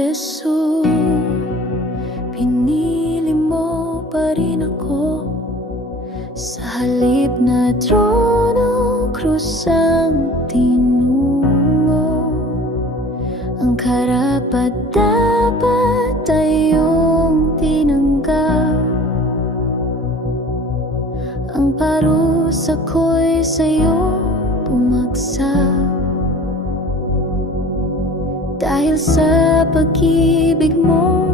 Jesus, pinili mo pa rin ako. Sa halip na trono, krus ang tinungo. Ang karapat-dapat ay iyong tinanggap. Ang parusa ko'y sa'yo bumagsak. Dahil sa pag-ibig mong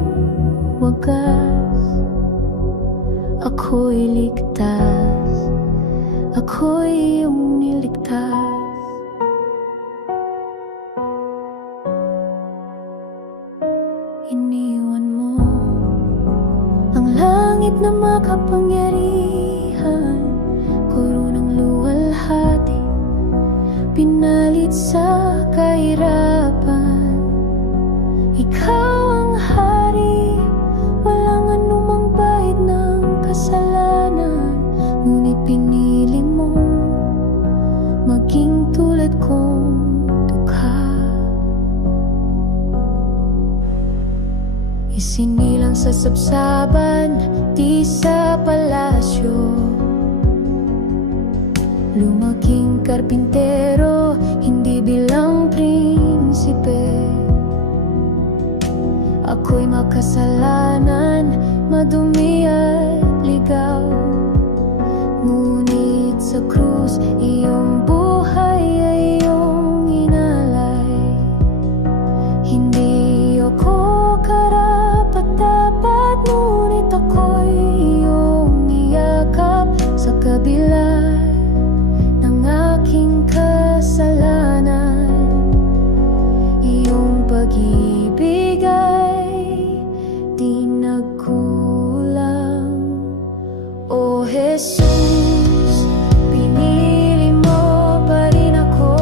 wagas, ako'y ligtas, ako'y iyong niligtas. Iniwan mo ang langit na makapangyarihan, korunang luwalhati, pinalit sa kahirapan. Ikaw ang hari, walang anumang bahid ng kasalanan, ngunit pinili mo maging tulad kong dukha. Isinilang sa sabsaban, di sa palasyo, lumaking karpintero, hindi bilang prinsipe. Ako'y makasalanan, madumi at ligaw, ngunit sa krus, iyong buhay ay iyong inalay. Hindi ako karapat-dapat, ngunit ako'y iyong niyakap. Sa kabila ng aking kasalanan, iyong pag-ibig ay di nagkulang. O Jesus, pinili mo pa rin ako.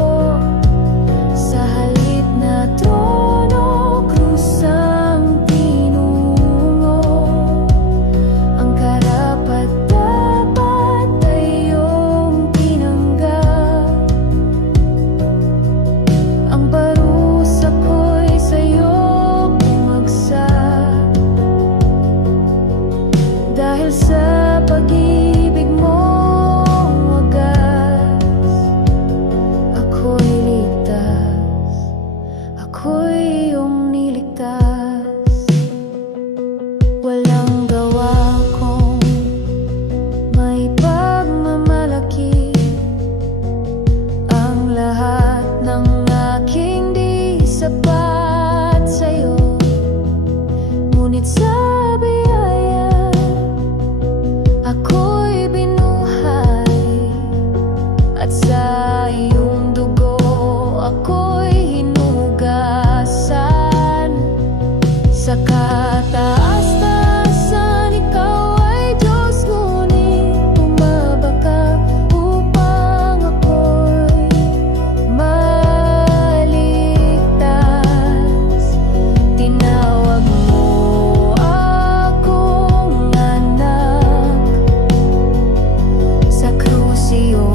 Sa halip na trono, krus ang tinungo. Ang karapat-dapat ay iyong tinanggap. Ang parusa ko'y sa'yo bumagsak. Dahil sa pag-ibig mo wagas, ako'y ligtas, ako'y iyong niligtas. Walang gawa kong may pagmamalaki, ang lahat ng aking di sapat sa'yo, ngunit sa biyaya ako'y binuhay, at sa iyong dugo ako'y hinugasan. Sa kataas-taasan, ikaw ay Diyos, ngunit bumaba ka upang ako'y maligtas. Tinawag mo akong anak, sa krus iyong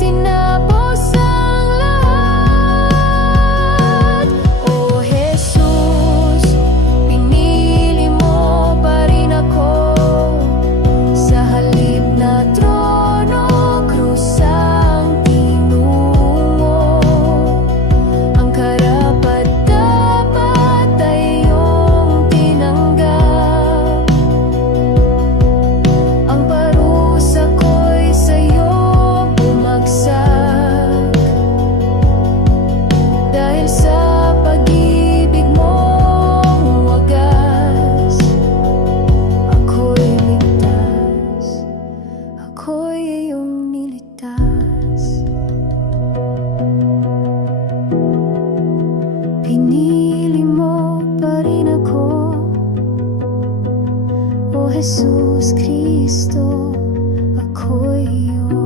tinapos ang lahat. O Jesus, pinili mo pa rin ako. Sa halip na trono, krus ang tinungo. Ang karapat-dapat ay iyong tinanggap. Ang parusa ko'y sa'yo bumagsak. Dahil sa pag-ibig mong wagas, ako'y ligtas, ako'y iyong niligtas. Pinili mo pa rin ako. O Jesus Cristo, ako'y iyong